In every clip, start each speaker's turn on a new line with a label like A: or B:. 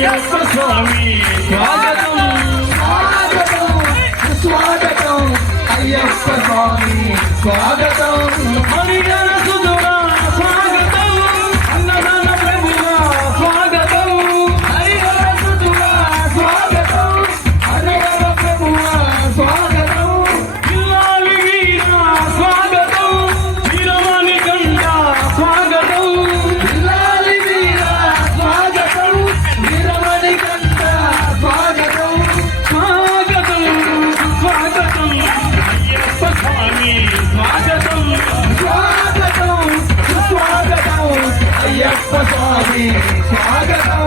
A: అయ్యప్ప స్వామి స్వాగతం.
B: స్వాగతం. సుస్వాగతం అయ్యప్ప స్వామి. స్వాగతం.
A: స్వామి స్వాగతం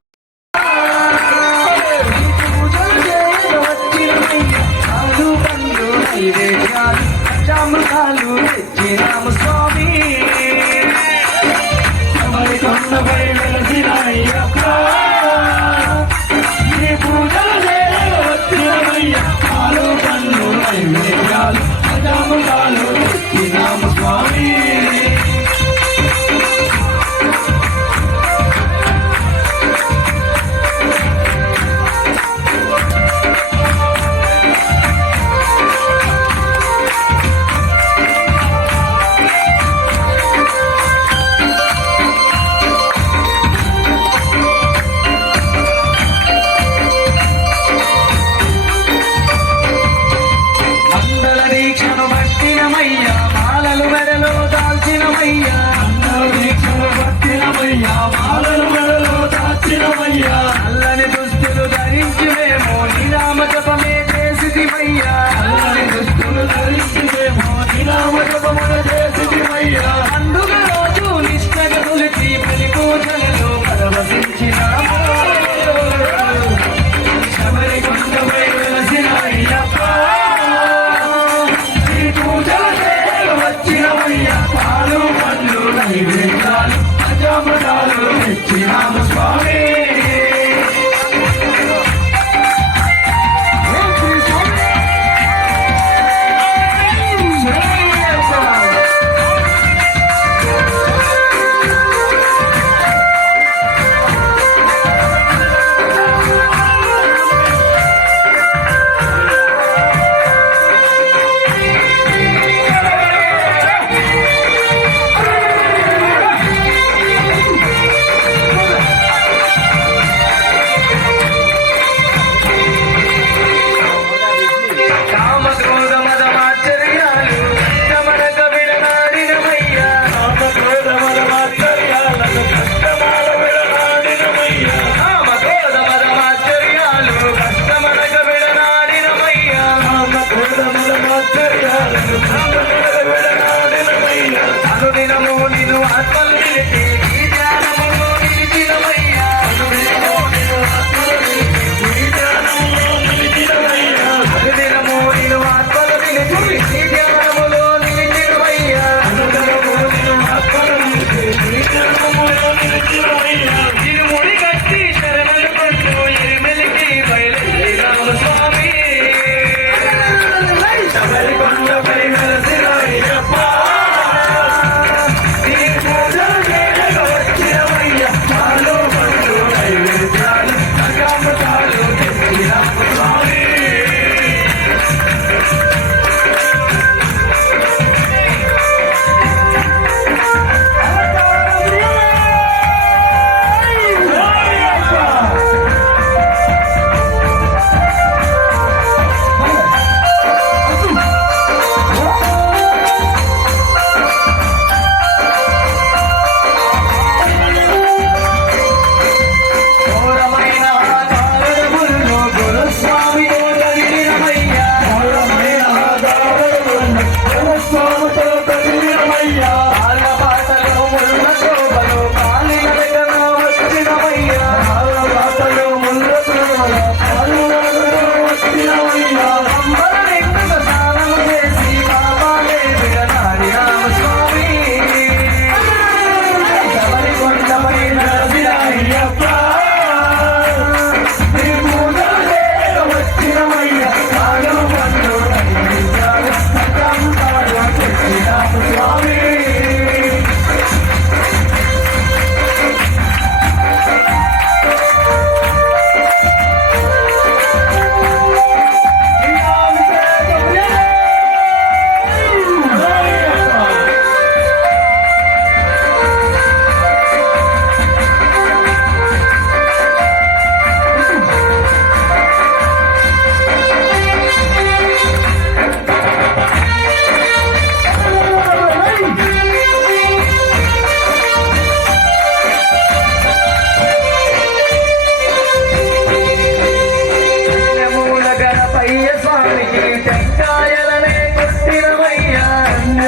B: అయ్య స్వామికి టెంకాయలనే కొట్టినమయ్యా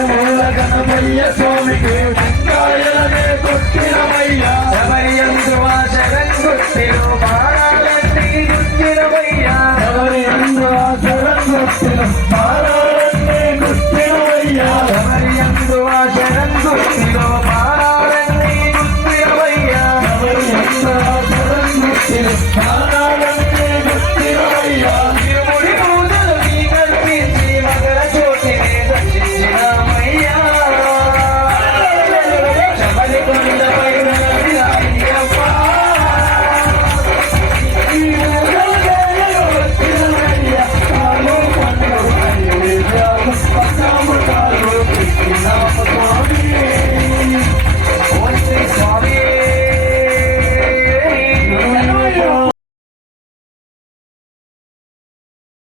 A: మూల స్వామికి టెంకాయలనే కొట్టినమయ్యా.
B: శబరియందు ఆ శరం కొట్టిను బాణాలన్నీ గుర్తినమయ్యా.
A: శబరియందు కొట్టిన